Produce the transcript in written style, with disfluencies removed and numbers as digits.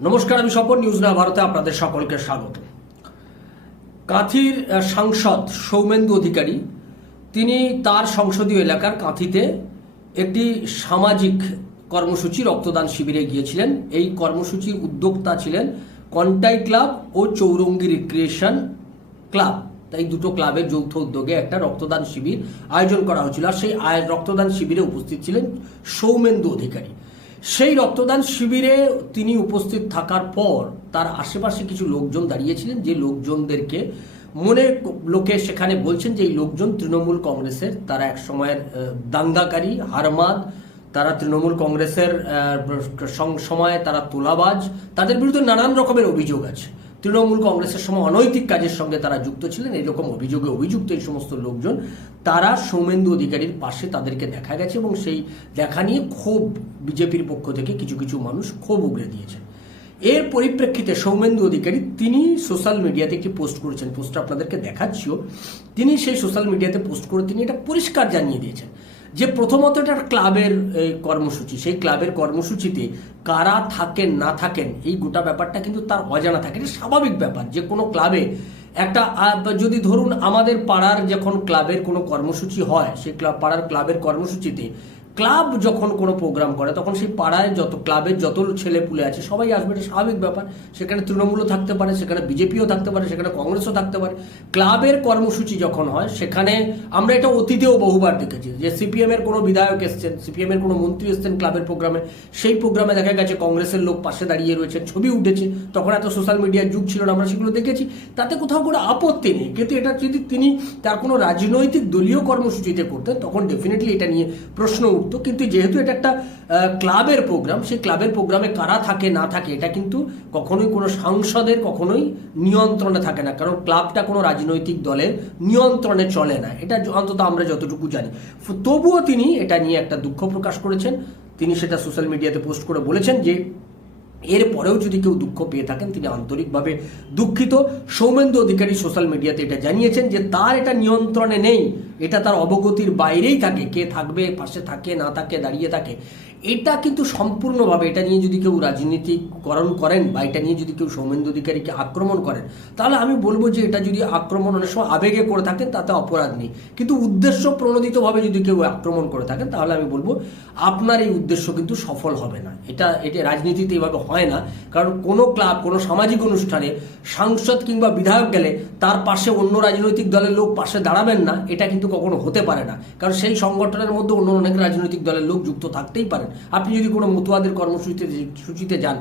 নমস্কার, আমি স্বপন। নিউজ না ভারতে আপনাদের সকলকে স্বাগত। কাঁথির সাংসদ সৌমেন্দু অধিকারী তিনি তার সংসদীয় এলাকার কাঁথিতে একটি সামাজিক কর্মসূচি রক্তদান শিবিরে গিয়েছিলেন। এই কর্মসূচির উদ্যোক্তা ছিলেন কন্টাই ক্লাব ও চৌরঙ্গী রিক্রিয়েশন ক্লাব। তাই দুটো ক্লাবের যৌথ উদ্যোগে একটা রক্তদান শিবির আয়োজন করা হয়েছিল। আর সেই রক্তদান শিবিরে উপস্থিত ছিলেন সৌমেন্দু অধিকারী। সেই রক্তদান শিবিরে তিনি উপস্থিত থাকার পর তার আশেপাশে কিছু লোকজন দাঁড়িয়েছিলেন, যে লোকজনদেরকে লোকে সেখানে বলছেন যে এই লোকজন তৃণমূল কংগ্রেসের, তারা এক সময়ের দাঙ্গাকারী, হারমাদ, তারা তৃণমূল কংগ্রেসের সময়ে তারা তোলাবাজ, তাদের বিরুদ্ধে নানান রকমের অভিযোগ আছে। তৃণমূল কংগ্রেসের সময় অনৈতিক কাজের সঙ্গে তারা যুক্ত ছিলেন। এরকম অভিযোগে অভিযুক্ত এই সমস্ত লোকজন তারা সৌমেন্দু অধিকারীর পাশে তাদেরকে দেখা গেছে এবং সেই দেখা নিয়ে ক্ষোভ, বিজেপির পক্ষ থেকে কিছু কিছু মানুষ ক্ষোভ উগড়ে দিয়েছেন। এর পরিপ্রেক্ষিতে সৌমেন্দু অধিকারী তিনি সোশ্যাল মিডিয়াতে একটি পোস্ট করেছেন, পোস্টটা আপনাদেরকে দেখাচ্ছিও। তিনি সেই সোশ্যাল মিডিয়াতে পোস্ট করে তিনি এটা পরিষ্কার জানিয়ে দিয়েছেন যে প্রথমত এটা ক্লাবের কর্মসূচি, সেই ক্লাবের কর্মসূচিতে কারা থাকেন না থাকেন এই গোটা ব্যাপারটা কিন্তু তার অজানা থাকে। এটা স্বাভাবিক ব্যাপার যে কোনো ক্লাবে একটা, যদি ধরুন আমাদের পাড়ার যখন ক্লাবের কোনো কর্মসূচি হয়, সেই পাড়ার ক্লাবের কর্মসূচিতে ক্লাব যখন কোনো প্রোগ্রাম করে তখন সেই পাড়ায় ক্লাবের যত ছেলে পুলে আছে সবাই আসবে, এটা স্বাভাবিক ব্যাপার। সেখানে তৃণমূলও থাকতে পারে, সেখানে বিজেপিও থাকতে পারে, সেখানে কংগ্রেসও থাকতে পারে। ক্লাবের কর্মসূচি যখন হয় সেখানে আমরা এটা অতীতেও বহুবার দেখেছি যে সিপিএমের কোনো বিধায়ক এসছেন, সিপিএমের কোনো মন্ত্রী এসছেন ক্লাবের প্রোগ্রামে, সেই প্রোগ্রামে দেখা গেছে কংগ্রেসের লোক পাশে দাঁড়িয়ে রয়েছেন, ছবি উঠেছে। তখন এত সোশ্যাল মিডিয়ার যুগ ছিল না, আমরা সেগুলো দেখেছি, তাতে কোথাও কোনো আপত্তি নেই। কিন্তু এটা যদি তিনি তার কোনো রাজনৈতিক দলীয় কর্মসূচিতে করতেন তখন ডেফিনেটলি এটা নিয়ে প্রশ্ন উঠতো। কিন্তু যেহেতু এটা একটা ক্লাবের প্রোগ্রাম, সেই ক্লাবের প্রোগ্রামে কারা থাকে না থাকে এটা কিন্তু কখনোই কোনো সাংসদের কখনোই নিয়ন্ত্রণে থাকে না, কারণ ক্লাবটা কোনো রাজনৈতিক দলের নিয়ন্ত্রণে চলে না, এটা অন্তত আমরা যতটুকু জানি। তবুও তিনি এটা নিয়ে একটা দুঃখ প্রকাশ করেছেন। তিনি সেটা সোশ্যাল মিডিয়াতে পোস্ট করে বলেছেন যে এরপরেও যদি কেউ দুঃখ পেয়ে থাকেন তিনি আন্তরিকভাবে দুঃখিত। সৌমেন্দু অধিকারী সোশ্যাল মিডিয়াতে এটা জানিয়েছেন যে তার এটা নিয়ন্ত্রণে নেই, এটা তার অবগতির বাইরেই থাকে। কে থাকবে, পাশে থাকে না থাকে, দাঁড়িয়ে থাকে, এটা কিন্তু সম্পূর্ণভাবে, এটা নিয়ে যদি কেউ রাজনীতিকরণ করেন বা এটা নিয়ে যদি কেউ সৌমেন্দু অধিকারীকে আক্রমণ করেন তাহলে আমি বলবো যে এটা যদি আক্রমণ অনেক সময় আবেগে করে থাকেন তাতে অপরাধ নেই, কিন্তু উদ্দেশ্য প্রণোদিতভাবে যদি কেউ আক্রমণ করে থাকেন তাহলে আমি বলবো আপনার এই উদ্দেশ্য কিন্তু সফল হবে না। এটা রাজনীতিতে এইভাবে হয় না, কারণ কোনো ক্লাব, কোনো সামাজিক অনুষ্ঠানে সাংসদ কিংবা বিধায়ক গেলে তার পাশে অন্য রাজনৈতিক দলের লোক পাশে দাঁড়াবেন না, এটা কিন্তু কখনো হতে পারে না। কারণ সেই সংগঠনের মধ্যে অন্য অনেক রাজনৈতিক দলের লোক যুক্ত থাকতেই পারেন। আপনি যদি কোনো মতুয়াদের কর্মসূচিতে যান